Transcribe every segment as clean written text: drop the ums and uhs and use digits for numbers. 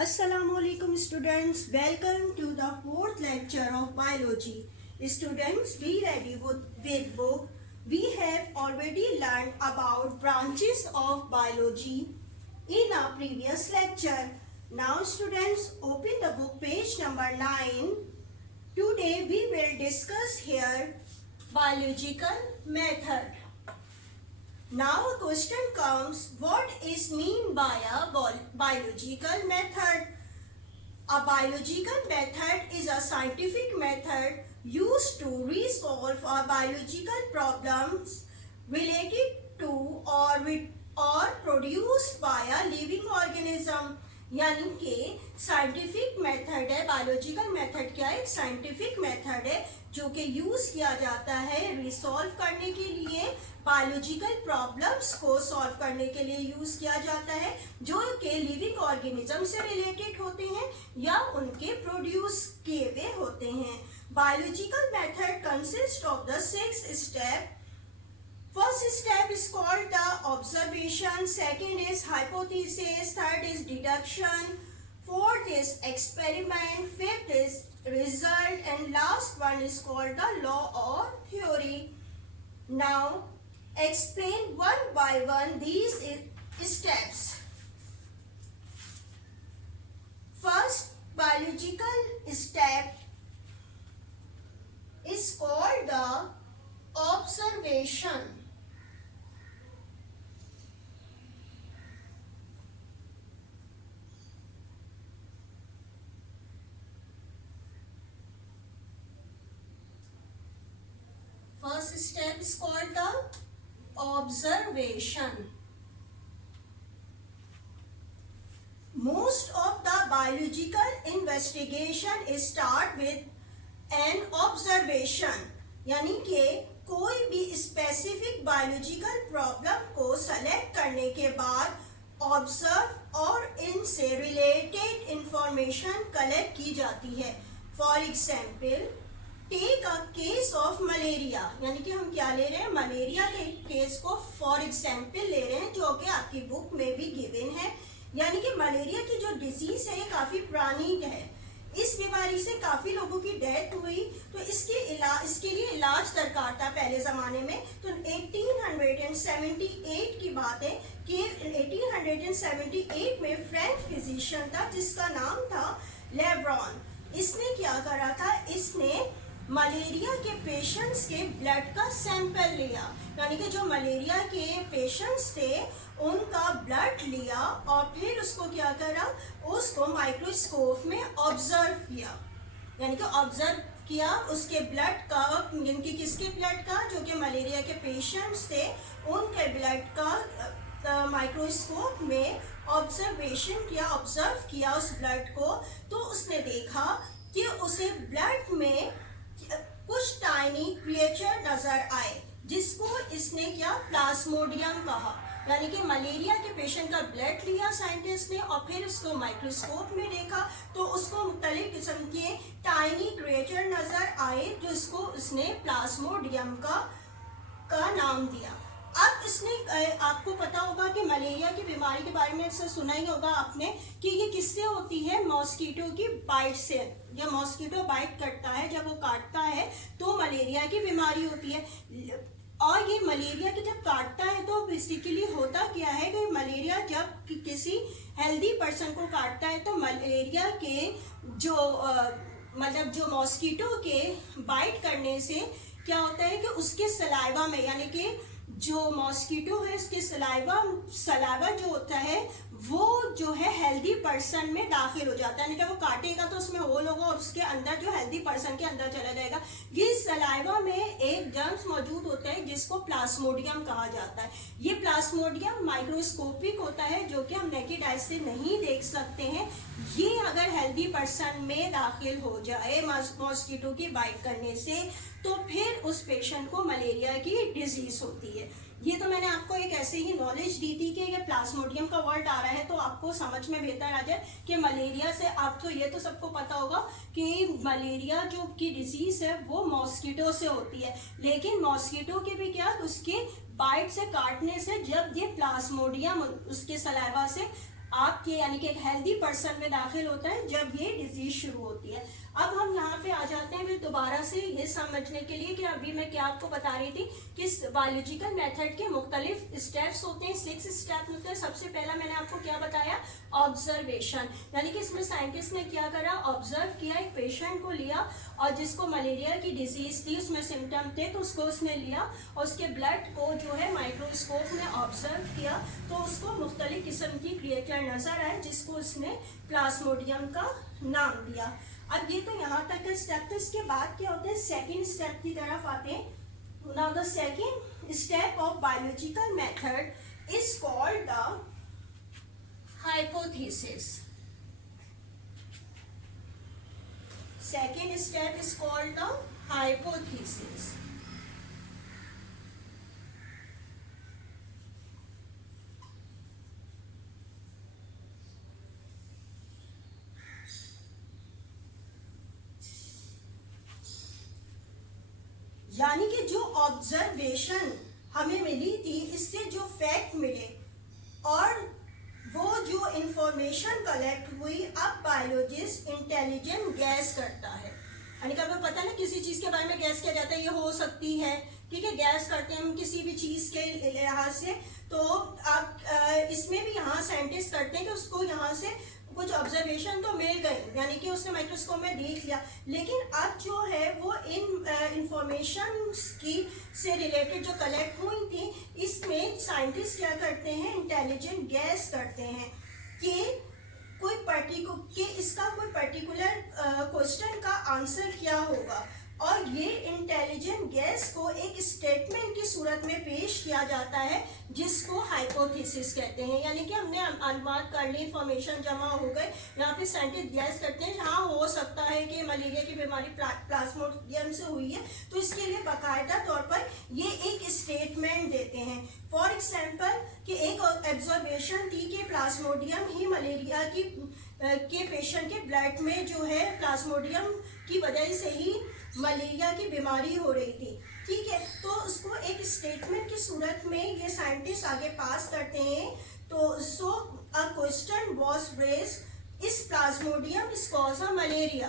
Assalamualaikum students, welcome to the fourth lecture of biology. Students, be ready with book. We have already learned about branches of biology in our previous lecture. Now students, open the book page number 9. Today we will discuss here biological method. Now a question comes, what is mean by a biological method? A biological method is a scientific method used to resolve a biological problems related to or produced by a living organism. यानी कि scientific method है, biological method क्या है? एक scientific method है जो कि use किया जाता है रिसॉल्व करने के लिए, बायोलॉजिकल प्रॉब्लम्स को सॉल्व करने के लिए यूज किया जाता है, जो कि लिविंग ऑर्गेनिज्म से रिलेटेड होते हैं या उनके प्रोड्यूस किए हुए होते हैं. Biological method consist of the 6 step. First step is called the observation, second is hypothesis, third is deduction, fourth is experiment, fifth is result, and last one is called the law or theory. Now explain one by one these steps. First biological step is called the observation. First step is called the observation. Most of the biological investigation start with an observation. यानी कि कोई भी specific biological problem को select करने के बाद observe और इनसे रिलेटेड इंफॉर्मेशन कलेक्ट की जाती है. For example take a case of malaria, यानी कि हम क्या ले रहे हैं? मलेरिया के केस को फॉर एग्जाम्पल ले रहे हैं, जो कि आपकी बुक में भी गिवन है. यानी कि मलेरिया की जो डिजीज है ये काफी पुरानी है. इस बीमारी से काफी लोगों की डेथ हुई, तो इसके लिए इलाज दरकार था पहले जमाने में. तो 1878 की बात है कि 1878 में फ्रेंच फिजिशियन था जिसका नाम था लेब्रॉन. इसने क्या करा था? इसने मलेरिया के पेशेंट्स के ब्लड का सैंपल लिया, यानी कि जो मलेरिया के पेशेंट्स थे उनका ब्लड लिया और फिर उसको क्या करा? उसको माइक्रोस्कोप में ऑब्जर्व किया. यानी कि ऑब्जर्व किया उसके ब्लड का, जिनकी किसके ब्लड का? जो कि मलेरिया के पेशेंट्स थे उनके ब्लड का माइक्रोस्कोप में ऑब्जर्वेशन किया, ऑब्जर्व किया उस ब्लड को. तो उसने देखा कि उसे ब्लड में कुछ टाइनी क्रिएचर नजर आए, जिसको इसने क्या? प्लाज्मोडियम कहा. यानी कि मलेरिया के पेशेंट का ब्लड लिया साइंटिस्ट ने और फिर उसको माइक्रोस्कोप में देखा तो उसको मुख्तलिफ किस्म के टाइनी क्रिएचर नजर आए, जो इसको उसने प्लाज्मोडियम का नाम दिया. अब इसने, आपको पता होगा कि मलेरिया की बीमारी के बारे में इससे सुना ही होगा आपने कि ये किससे होती है? मॉस्किटो की बाइट से. जब मॉस्किटो बाइट करता है, जब वो काटता है तो मलेरिया की बीमारी होती है. और ये मलेरिया की जब काटता है तो बेसिकली होता क्या है कि मलेरिया जब किसी हेल्दी पर्सन को काटता है तो मलेरिया के जो मॉस्किटो के बाइट करने से क्या होता है कि उसके सलाइवा में, यानी कि जो मॉस्किटो है उसके सलाइवा जो होता है वो जो है हेल्दी पर्सन में दाखिल हो जाता है. यानी कि वो काटेगा तो उसमें होल होगा और उसके अंदर जो हेल्दी पर्सन के अंदर चला जाएगा. ये सलाइवा में एक जर्म्स मौजूद होता है जिसको प्लाज्मोडियम कहा जाता है. ये प्लाज्मोडियम माइक्रोस्कोपिक होता है, जो कि हम नेकेड आई से नहीं देख सकते हैं. ये अगर हेल्दी पर्सन में दाखिल हो जाए मॉस्किटो की बाइट करने से तो फिर उस पेशेंट को मलेरिया की डिजीज होती है. ये तो मैंने आपको एक ऐसे ही नॉलेज दी थी कि ये प्लाज्मोडियम का वर्ड आ रहा है तो आपको समझ में बेहतर आ जाए कि मलेरिया से, आप तो ये तो सबको पता होगा कि मलेरिया जो की डिजीज है वो मॉस्किटो से होती है. लेकिन मॉस्किटो के भी क्या, उसके बाइट से, काटने से जब ये प्लाज्मोडियम उसके सलाइवा से आपके यानी कि एक हेल्दी पर्सन में दाखिल होता है जब ये डिजीज शुरू होती है। अब हम यहाँ पे आ जाते हैं फिर दोबारा से ये समझने के लिए कि अभी मैं क्या आपको बता रही थी कि बायोलॉजिकल मेथड के मुख्तलिफ स्टेप्स होते हैं, 6 स्टेप होते हैं। सबसे पहला मैंने आपको क्या बताया, ऑब्जर्वेशन, यानी कि इसमें साइंटिस्ट ने क्या करा, ऑब्जर्व किया, एक पेशेंट को लिया और जिसको मलेरिया की डिजीज थी, उसमें सिम्टम थे, तो उसको उसने लिया और उसके ब्लड को जो है माइक्रोस्कोप में ऑब्जर्व किया, तो उसको मुख्तलिफ किस्म की क्रिएचर नजर आए जिसको उसने प्लाज्मोडियम का नाम दिया। अब ये तो यहाँ तक का स्टेप, तो इसके बाद क्या होता है, सेकेंड स्टेप की तरफ आते हैं। Now the second step of biological method is called the hypothesis. Second step is called the hypothesis. यानी कि जो ऑब्जर्वेशन हमें मिली थी, इससे जो फैक्ट मिले और वो जो इंफॉर्मेशन कलेक्ट हुई, अब बायोलॉजिस्ट इंटेलिजेंट गैस करता है। यानी कि हमें पता है ना, किसी चीज के बारे में गैस किया जाता है, ये हो सकती है, ठीक है, गैस करते हैं हम किसी भी चीज के लिहाज से। तो आप इसमें भी यहाँ साइंटिस्ट करते हैं कि उसको यहाँ से कुछ ऑब्जर्वेशन तो मिल गए, यानी कि उसने माइक्रोस्कोप में देख लिया, लेकिन अब जो है वो इन इंफॉर्मेशन की से रिलेटेड जो कलेक्ट हुई थी, इसमें साइंटिस्ट क्या करते हैं, इंटेलिजेंट गैस करते हैं कि इसका कोई पर्टिकुलर क्वेश्चन का आंसर क्या होगा, और ये इंटेलिजेंट गैस को एक स्टेटमेंट की सूरत में पेश किया जाता है जिसको हाइपोथेसिस कहते हैं। यानी कि हमने अनुमान कर ली, इंफॉर्मेशन जमा हो गए, यहाँ पे साइंटिस्ट गैस करते हैं हाँ हो सकता है कि मलेरिया की बीमारी प्लाज्मोडियम से हुई है, तो इसके लिए बाकायदा तौर पर ये एक स्टेटमेंट देते हैं। फॉर एग्जाम्पल कि एक ऑब्जर्वेशन थी कि प्लाज्मोडियम ही मलेरिया के पेशेंट के ब्लड में जो है प्लाज्मोडियम की वजह से ही मलेरिया की बीमारी हो रही थी, ठीक है, तो उसको एक स्टेटमेंट की सूरत में ये साइंटिस्ट आगे पास करते हैं। तो सो अ क्वेश्चन वाज रेज्ड, इस Plasmodium is cause of malaria,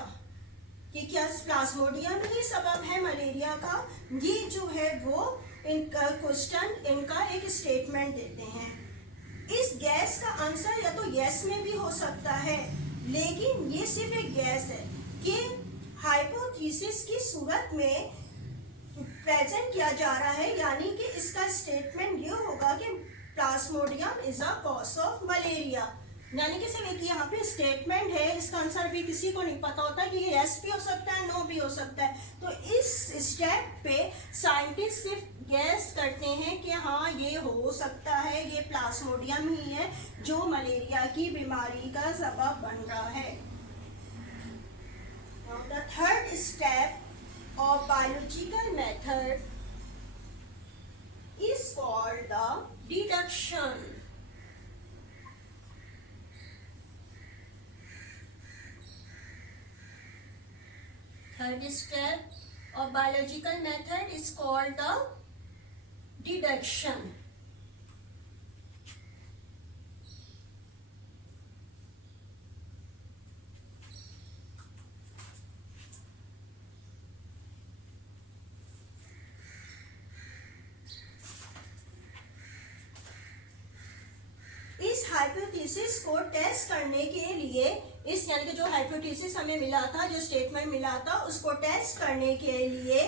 कि क्या प्लाज्मोडियम ही सबब है मलेरिया का, ये जो है वो इनका क्वेश्चन, इनका एक स्टेटमेंट देते हैं। इस गैस का आंसर या तो यस में भी हो सकता है, लेकिन ये सिर्फ एक गैस है कि हाइपोथेसिस की सूरत में प्रेजेंट किया जा रहा है, यानी कि इसका स्टेटमेंट ये होगा कि Plasmodium is a cause of malaria. यानी कि सिर्फ एक यहाँ पे स्टेटमेंट है, इसका आंसर भी किसी को नहीं पता होता कि ये यस भी हो सकता है, नो भी हो सकता है। तो इस स्टेप पे साइंटिस्ट सिर्फ गैस करते हैं कि हाँ ये हो सकता है, ये प्लाज्मोडियम ही है जो मलेरिया की बीमारी का सबब बन रहा है। Now the third step of biological method is called the deduction. Third step of biological method is called the deduction. इस हाइपोथेसिस को टेस्ट करने के लिए, इस यानी कि जो हाइपोथेसिस हमें मिला था, जो स्टेटमेंट मिला था, उसको टेस्ट करने के लिए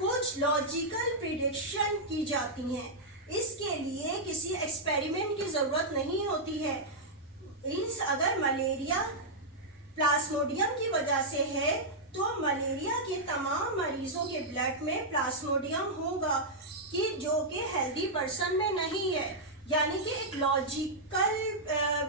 कुछ लॉजिकल प्रिडिक्शन की जाती हैं। इसके लिए किसी एक्सपेरिमेंट की जरूरत नहीं होती है। अगर मलेरिया प्लाज्मोडियम की वजह से है तो मलेरिया के तमाम मरीजों के ब्लड में प्लाज्मोडियम होगा कि जो कि हेल्दी पर्सन में नहीं है। यानी कि एक लॉजिकल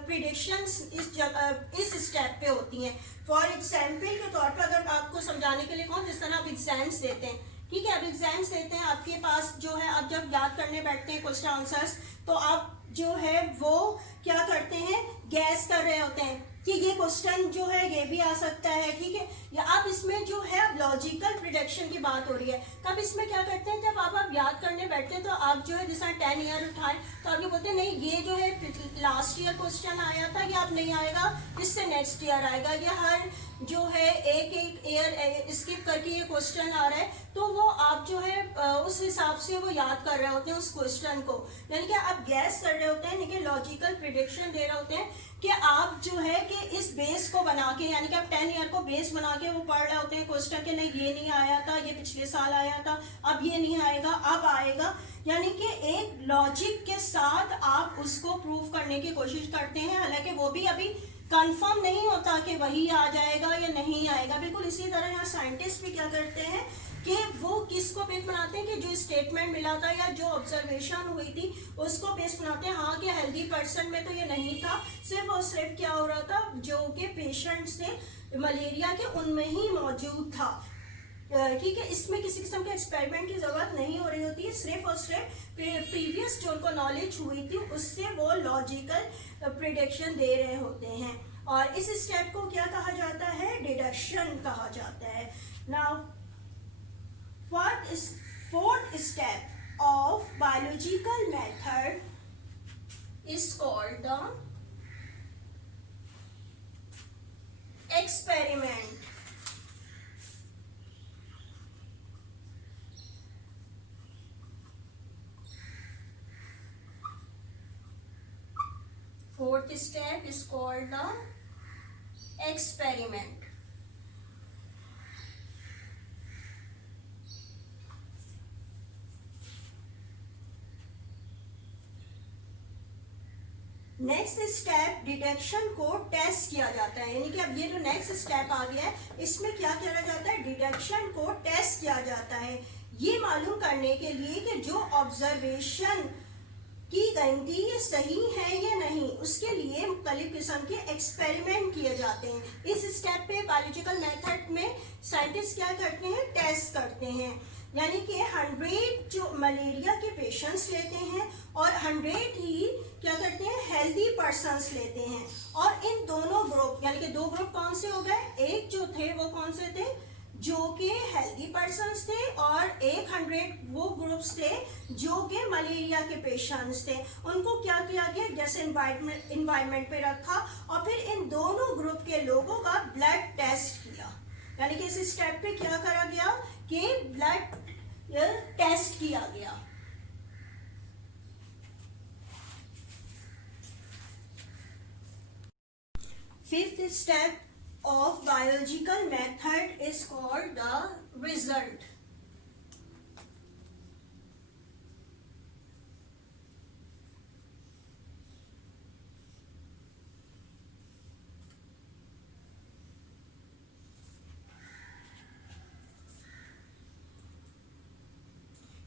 प्रिडिक्शंस इस स्टेप पे होती हैं। फॉर एग्जाम्पल के तौर पर अगर आपको समझाने के लिए कहूँ, जिस तरह आप एग्जाम्स देते हैं, ठीक है, आप एग्जाम्स देते हैं, आपके पास जो है आप जब याद करने बैठते हैं क्वेश्चन आंसर्स, तो आप जो है वो क्या करते हैं, गैस कर रहे होते हैं कि ये क्वेश्चन जो है ये भी आ सकता है, ठीक है। या अब इसमें जो है अब लॉजिकल प्रिडिक्शन की बात हो रही है। तब इसमें क्या करते हैं, जब आप याद करने बैठते हैं तो आप जो है जैसा 10 ईयर उठाएं तो आप ये बोलते हैं नहीं ये जो है लास्ट ईयर क्वेश्चन आया था, ये अब नहीं आएगा, इससे नेक्स्ट ईयर आएगा। ये हर जो है एक एक ईयर स्किप करके ये क्वेश्चन आ रहा है, तो वो आप जो है उस हिसाब से वो याद कर रहे होते हैं उस क्वेश्चन को, यानी कि आप गैस कर रहे होते हैं, यानी कि लॉजिकल प्रिडिक्शन दे रहे होते हैं कि आप जो है कि इस बेस को बना के, यानी कि आप 10 ईयर को बेस बना के वो पढ़ रहे होते हैं क्वेश्चन के, नहीं ये नहीं आया था, ये पिछले साल आया था, अब ये नहीं आएगा, अब आएगा। यानी कि एक लॉजिक के साथ आप उसको प्रूव करने की कोशिश करते हैं, हालांकि वो भी अभी कंफर्म नहीं होता कि वही आ जाएगा या नहीं आएगा। बिल्कुल इसी तरह यहाँ साइंटिस्ट भी क्या करते हैं कि वो किसको बेस बनाते हैं कि जो स्टेटमेंट मिला था या जो ऑब्जर्वेशन हुई थी उसको बेस बनाते हैं। हाँ कि हेल्दी पर्सन में तो ये नहीं था, सिर्फ और सिर्फ क्या हो रहा था, जो कि पेशेंट्स थे मलेरिया के उनमें ही मौजूद था, ठीक है। इसमें किसी किस्म के एक्सपेरिमेंट की जरूरत नहीं हो रही होती है, सिर्फ और सिर्फ प्रीवियस जो उनको नॉलेज हुई थी उससे वो लॉजिकल प्रिडिक्शन दे रहे होते हैं। और इस स्टेप को क्या कहा जाता है, डिडक्शन कहा जाता है। Now what is fourth step of biological method is called the experiment. Fourth step is called the experiment. Next step detection को टेस्ट किया जाता है, यानी कि अब ये जो नेक्स्ट स्टेप आ गया है इसमें क्या किया जाता है, डिटेक्शन को टेस्ट किया जाता है, ये मालूम करने के लिए कि जो ऑब्जर्वेशन की गई थी ये सही है या नहीं, उसके लिए मुख्तलिफ किस्म के एक्सपेरिमेंट किए जाते हैं। इस स्टेप पे बायोलॉजिकल मेथड में साइंटिस्ट क्या करते हैं, टेस्ट करते हैं, यानी कि 100 जो मलेरिया के पेशेंट्स लेते हैं और 100 ही क्या करते हैं, हेल्दी पर्सन्स लेते हैं। और इन दोनों ग्रुप, यानी कि दो ग्रुप कौन से हो गए, एक जो थे वो कौन से थे, जो कि हेल्दी पर्सन्स थे, और 100 वो ग्रुप्स थे जो कि मलेरिया के पेशेंट्स थे। उनको क्या किया गया, जैसे इन्वायरमेंट पे रखा और फिर इन दोनों ग्रुप के लोगों का ब्लड टेस्ट किया, यानी कि इस स्टेप पे क्या करा गया कि ब्लड टेस्ट किया गया। Fifth step of biological method is called the result.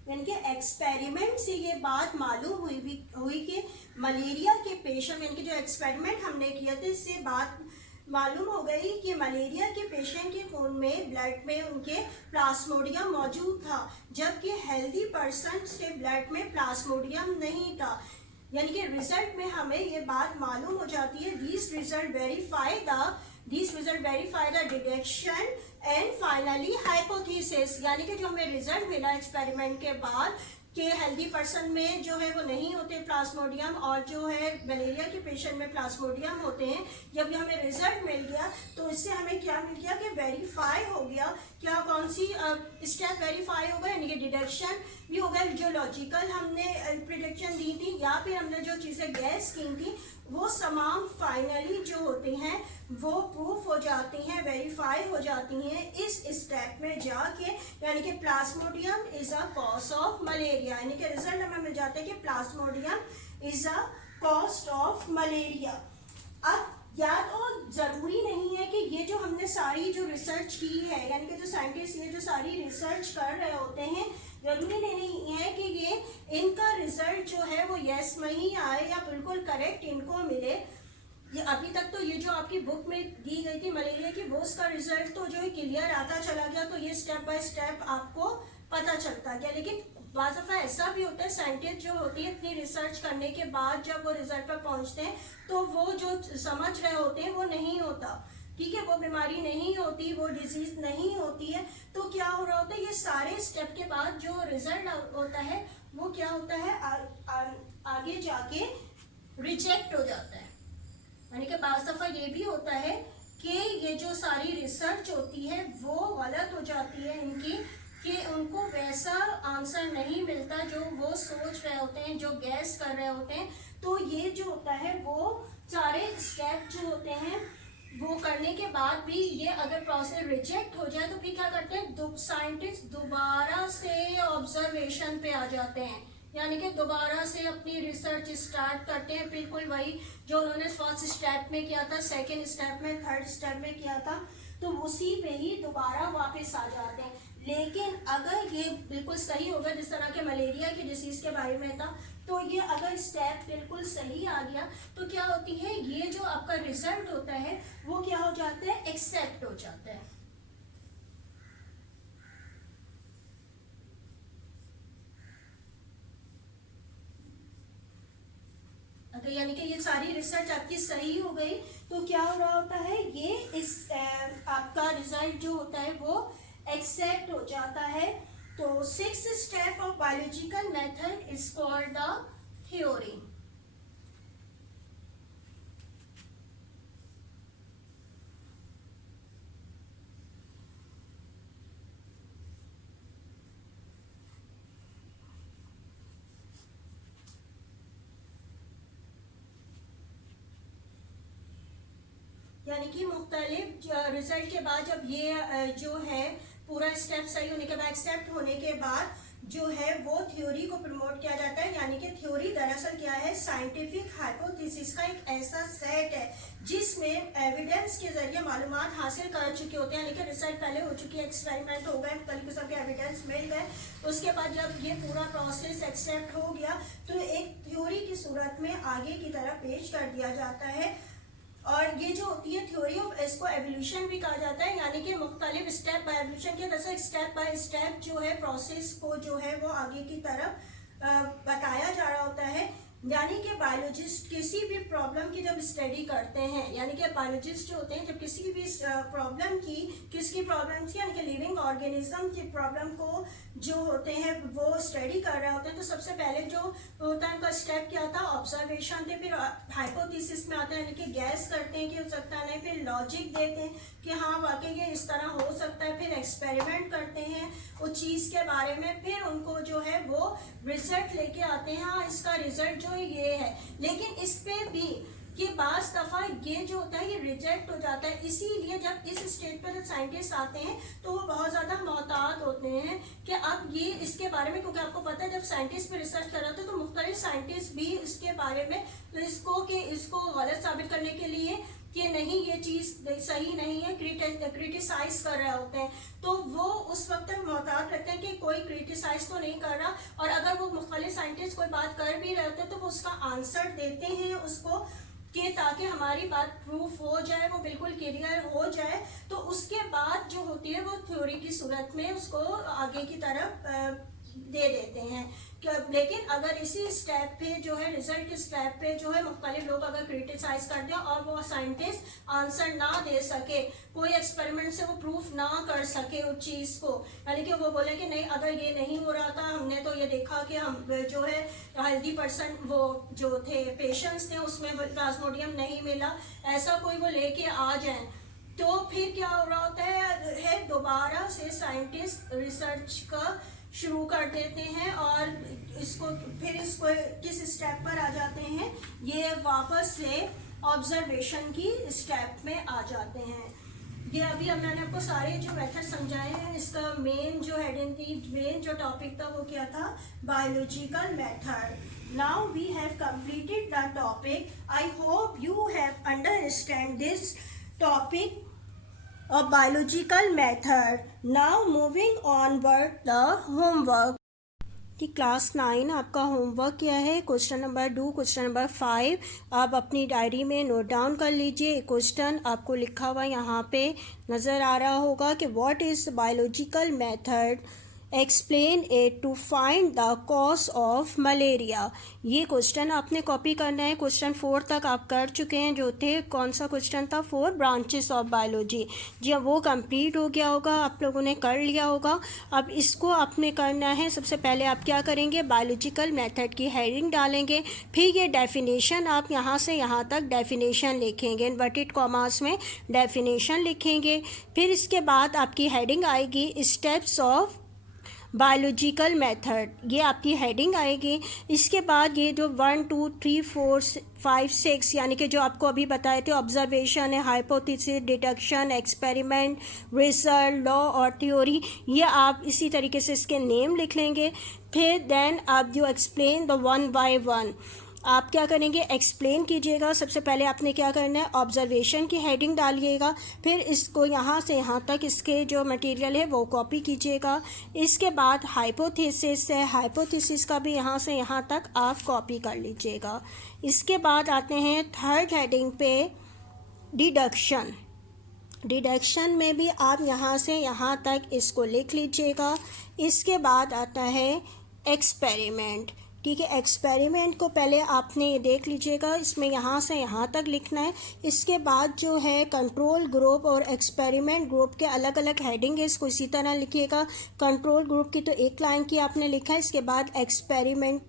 यानी कि एक्सपेरिमेंट से ये बात मालूम हुई कि मलेरिया के पेशेंट, यानी कि जो एक्सपेरिमेंट हमने किया था इससे बात मालूम हो गई कि मलेरिया के पेशेंट के खून में, ब्लड में उनके प्लाज्मोडियम मौजूद था, जबकि हेल्दी पर्सन के ब्लड में प्लाज्मोडियम नहीं था। यानी कि रिजल्ट में हमें ये बात मालूम हो जाती है, this result verify the detection and finally hypothesis, यानी कि जो हमें रिजल्ट मिला एक्सपेरिमेंट के बाद कि हेल्दी पर्सन में जो है वो नहीं होते प्लाज्मोडियम और जो है मलेरिया के पेशेंट में प्लाज्मोडियम होते हैं। जब ये हमें रिजल्ट मिल गया तो इससे हमें क्या मिल गया कि वेरीफाई हो गया, क्या कौन सी स्टेप वेरीफाई हो गया, यानी कि डिडक्शन भी हो गया, जो लॉजिकल हमने प्रिडिक्शन दी थी या फिर हमने जो चीज़ें गैस की थी वो तमाम फाइनली जो होती हैं वो प्रूफ हो जाती हैं, वेरीफाई हो जाती हैं इस स्टेप में जाके, यानी कि Plasmodium is a cause of malaria, यानी कि रिजल्ट हमें मिल जाता है कि Plasmodium is a cause of malaria. अब याद तो जरूरी नहीं है कि ये जो हमने सारी जो रिसर्च की है, यानी कि जो साइंटिस्ट ये जो सारी रिसर्च कर रहे होते हैं, जरूरी नहीं है कि ये इनका रिजल्ट जो है वो यस में ही आए या बिल्कुल करेक्ट इनको मिले। ये अभी तक तो ये जो आपकी बुक में दी गई थी मलेरिया की, वो उसका रिजल्ट तो जो है क्लियर आता चला गया, तो ये स्टेप बाय स्टेप आपको पता चलता गया। लेकिन बाज़ दफ़ा ऐसा भी होता है, साइंटिस्ट जो होती है इतनी रिसर्च करने के बाद जब वो रिजल्ट पर पहुंचते हैं तो वो जो समझ रहे होते हैं वो नहीं होता, ठीक है, वो बीमारी नहीं होती, वो डिजीज नहीं होती है। तो क्या हो रहा होता है, ये सारे स्टेप के बाद जो रिजल्ट होता है वो क्या होता है, आगे जाके रिजेक्ट हो जाता है। यानी कि बाज़ दफ़ा ये भी होता है कि ये जो सारी रिसर्च होती है वो गलत हो जाती है इनकी, कि उनको वैसा आंसर नहीं मिलता जो वो सोच रहे होते हैं, जो गैस कर रहे होते हैं। तो ये जो होता है वो सारे स्टेप जो होते हैं वो करने के बाद भी ये अगर प्रोसेस रिजेक्ट हो जाए तो फिर क्या करते हैं, साइंटिस्ट दोबारा से ऑब्जर्वेशन पे आ जाते हैं, यानी कि दोबारा से अपनी रिसर्च स्टार्ट करते हैं, बिल्कुल वही जो उन्होंने फर्स्ट स्टेप में किया था, सेकेंड स्टेप में, थर्ड स्टेप में किया था, तो उसी पे ही दोबारा वापस आ जाते हैं। लेकिन अगर ये बिल्कुल सही होगा, जिस तरह के मलेरिया की डिसीज के बारे में था, तो ये अगर स्टेप बिल्कुल सही आ गया तो क्या होती है, ये जो आपका रिजल्ट होता है वो क्या हो जाता है, एक्सेप्ट हो जाता है। अगर यानी कि ये सारी रिसर्च आपकी सही हो गई तो क्या हो रहा होता है, ये इस आपका रिजल्ट जो होता है वो एक्सेप्ट हो जाता है। तो sixth step of biological method is called the theory. यानी कि मुख्तलिफ रिजल्ट के बाद जब ये जो है पूरा स्टेप सही होने के बाद, एक्सेप्ट होने के बाद जो है वो थ्योरी को प्रमोट किया जाता है। यानी कि थ्योरी दरअसल क्या है, साइंटिफिक हाइपोथेसिस का एक ऐसा सेट है जिसमें एविडेंस के जरिए मालूमात हासिल कर चुके होते हैं, यानी कि रिसर्च पहले हो चुकी है, एक्सपेरिमेंट हो गए, कई किस्म के एविडेंस मिल गए, उसके बाद जब ये पूरा प्रोसेस एक्सेप्ट हो गया तो एक थ्योरी की सूरत में आगे की तरफ पेश कर दिया जाता है। और ये जो होती है थ्योरी ऑफ, इसको एवोल्यूशन भी कहा जाता है, यानी कि मुख्तलिफ स्टेप बाय एवोल्यूशन के तरह स्टेप बाय स्टेप जो है प्रोसेस को जो है वो आगे की तरफ बताया जा रहा होता है। यानी कि बायोलॉजिस्ट किसी भी प्रॉब्लम की जब स्टडी करते हैं, यानी कि बायोलॉजिस्ट जो होते हैं जब किसी भी प्रॉब्लम की, किसकी प्रॉब्लम की, यानी कि लिविंग ऑर्गेनिज्म की प्रॉब्लम को जो होते हैं वो स्टडी कर रहे होते हैं, तो सबसे पहले जो होता है उनका स्टेप क्या था, ऑब्जर्वेशन थे, फिर हाइपोथेसिस में आते हैं, यानी कि गैस करते हैं कि हो सकता है, नहीं, फिर लॉजिक देते हैं कि हाँ वाकई ये इस तरह हो सकता है, फिर एक्सपेरिमेंट करते हैं उस चीज़ के बारे में, फिर उनको जो है वो रिजल्ट लेके आते हैं, हाँ इसका रिजल्ट जो ये है। लेकिन इस पे भी कि बाज़ दफ़ा ये जो होता है ये रिजेक्ट हो जाता है, इसीलिए जब इस स्टेज पर जब साइंटिस्ट आते हैं तो वो बहुत ज़्यादा मोहतात होते हैं कि अब ये इसके बारे में, क्योंकि आपको पता है जब साइंटिस्ट पे रिसर्च कर रहे होते हैं तो मुख्तलिफ साइंटिस्ट भी इसके बारे में तो इसको गलत साबित करने के लिए कि नहीं ये चीज़ सही नहीं है, क्रिटिसाइज कर रहे होते हैं, तो वो उस वक्त तक मोहतात रखते हैं कि कोई क्रिटिसाइज तो नहीं कर रहा, और अगर वो मुख्तलिफ साइंटिस्ट कोई बात कर भी रहे होते हैं तो वो उसका आंसर देते हैं उसको, कि ताकि हमारी बात प्रूफ हो जाए, वो बिल्कुल क्लियर हो जाए, तो उसके बाद जो होती है वो थ्योरी की सूरत में उसको आगे की तरफ दे देते हैं। लेकिन अगर इसी स्टेप पे जो है, रिजल्ट के स्टेप पे जो है मुख्तलिफ लोग अगर क्रिटिसाइज कर दें और वो साइंटिस्ट आंसर ना दे सके, कोई एक्सपेरिमेंट से वो प्रूफ ना कर सके उस चीज़ को, यानी कि वो बोले कि नहीं अगर ये नहीं हो रहा था, हमने तो ये देखा कि हम जो है हेल्दी पर्सन वो जो थे पेशेंट्स थे उसमें प्लाज्मोडियम नहीं मिला, ऐसा कोई वो लेके आ जाए, तो फिर क्या हो रहा होता है दोबारा से साइंटिस्ट रिसर्च का शुरू कर देते हैं और इसको किस स्टेप पर आ जाते हैं, ये वापस से ऑब्जर्वेशन की स्टेप में आ जाते हैं। ये अभी अब मैंने आपको सारे जो मेथड समझाए हैं, इसका मेन जो हेडिंग थी, मेन जो टॉपिक था वो क्या था, biological method. Now we have completed the topic. I hope you have understand this topic of biological method. Now moving onward the homework. कि क्लास 9 आपका होमवर्क क्या है, क्वेश्चन नंबर 2, क्वेश्चन नंबर 5 आप अपनी डायरी में नोट डाउन कर लीजिए। Question आपको लिखा हुआ यहाँ पे नज़र आ रहा होगा कि what is biological method explain it to find the cause of malaria. ये क्वेश्चन आपने कॉपी करना है। क्वेश्चन 4 तक आप कर चुके हैं, जो थे कौन सा क्वेश्चन था, 4 ब्रांचेस ऑफ बायोलॉजी। जी वो कंप्लीट हो गया होगा, आप लोगों ने कर लिया होगा। अब इसको आपने करना है, सबसे पहले आप क्या करेंगे, बायोलॉजिकल मेथड की हेडिंग डालेंगे, फिर ये डेफिनेशन आप यहाँ से यहाँ तक डेफिनेशन लिखेंगे, इन्वर्टेड कॉमास में डेफिनेशन लिखेंगे। फिर इसके बाद आपकी हेडिंग आएगी स्टेप्स ऑफ बायोलॉजिकल मेथड, ये आपकी हेडिंग आएगी। इसके बाद ये जो 1 2 3 4 5 6 यानी कि जो आपको अभी बताए थे, ऑब्जर्वेशन है, hypothesis, deduction, experiment, result, law और थ्योरी, ये आप इसी तरीके से इसके नेम लिख लेंगे। फिर देन आप जो एक्सप्लेन द 1 बाय 1, आप क्या करेंगे, एक्सप्लेन कीजिएगा। सबसे पहले आपने क्या करना है, ऑब्जर्वेशन की हेडिंग डालिएगा, फिर इसको यहाँ से यहाँ तक इसके जो मटेरियल है वो कॉपी कीजिएगा। इसके बाद हाइपोथेसिस है, हाइपोथेसिस का भी यहाँ से यहाँ तक आप कॉपी कर लीजिएगा। इसके बाद आते हैं थर्ड हेडिंग पे, डिडक्शन। डिडक्शन में भी आप यहाँ से यहाँ तक इसको लिख लीजिएगा। इसके बाद आता है एक्सपेरिमेंट। ठीक है, एक्सपेरिमेंट को पहले आपने ये देख लीजिएगा, इसमें यहाँ से यहाँ तक लिखना है। इसके बाद जो है कंट्रोल ग्रुप और एक्सपेरिमेंट ग्रुप के अलग अलग हेडिंग है, इसको इसी तरह लिखिएगा। कंट्रोल ग्रुप की तो एक लाइन की आपने लिखा है, इसके बाद एक्सपेरिमेंट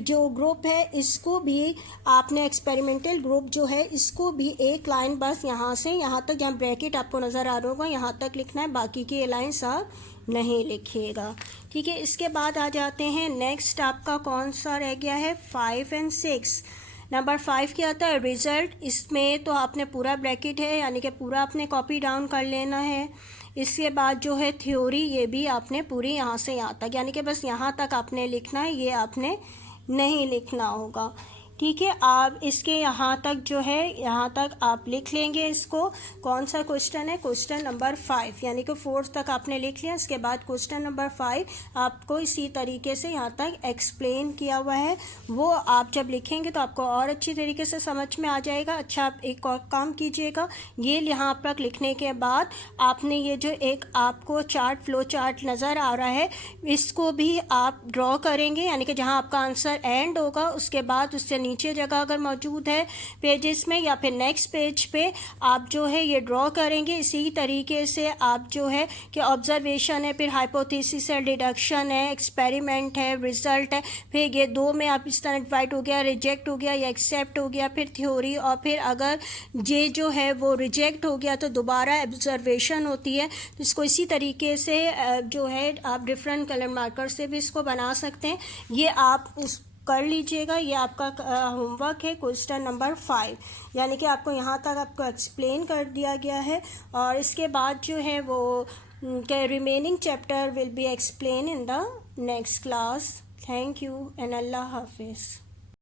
जो ग्रुप है इसको भी आपने, एक्सपेरिमेंटल ग्रुप जो है इसको भी एक लाइन बस यहाँ से यहाँ तक, जहाँ ब्रैकेट आपको नज़र आ रहा होगा यहाँ तक लिखना है, बाकी की ये लाइन्स आप नहीं लिखिएगा। ठीक है, इसके बाद आ जाते हैं नेक्स्ट, आपका कौन सा रह गया है, 5 और 6। नंबर 5 क्या आता है, रिजल्ट। इसमें तो आपने पूरा ब्रैकेट है, यानी कि पूरा आपने कॉपी डाउन कर लेना है। इसके बाद जो है थ्योरी, ये भी आपने पूरी यहाँ से यहाँ तक, यानी कि बस यहाँ तक आपने लिखना है, ये आपने नहीं लिखना होगा। ठीक है, आप इसके यहाँ तक जो है यहाँ तक आप लिख लेंगे। इसको कौन सा क्वेश्चन है, क्वेश्चन नंबर 5, यानी कि 4 तक आपने लिख लिया। इसके बाद क्वेश्चन नंबर 5 आपको इसी तरीके से यहाँ तक एक्सप्लेन किया हुआ है, वो आप जब लिखेंगे तो आपको और अच्छी तरीके से समझ में आ जाएगा। अच्छा, आप एक और काम कीजिएगा, ये यहाँ तक लिखने के बाद आपने ये जो एक आपको चार्ट, फ्लो चार्ट नज़र आ रहा है, इसको भी आप ड्रॉ करेंगे, यानी कि जहाँ आपका आंसर एंड होगा उसके बाद उससे नीचे जगह अगर मौजूद है पेजेस में या फिर नेक्स्ट पेज पे आप जो है ये ड्रॉ करेंगे। इसी तरीके से आप जो है कि ऑब्जर्वेशन है, फिर हाइपोथेसिस है, डिडक्शन है, एक्सपेरिमेंट है, रिजल्ट है, फिर ये 2 में आप इस तरह डिवाइड हो गया, रिजेक्ट हो गया या एक्सेप्ट हो गया, फिर थ्योरी, और फिर अगर ये जो है वो रिजेक्ट हो गया तो दोबारा ऑब्जर्वेशन होती है। तो इसको इसी तरीके से जो है आप डिफरेंट कलर मार्कर से भी इसको बना सकते हैं। ये आप उस कर लीजिएगा, ये आपका होमवर्क है क्वेश्चन नंबर 5, यानी कि आपको यहाँ तक आपको एक्सप्लेन कर दिया गया है। और इसके बाद जो है वो remaining chapter will be explain in the next class. Thank you and अल्लाह हाफिज़।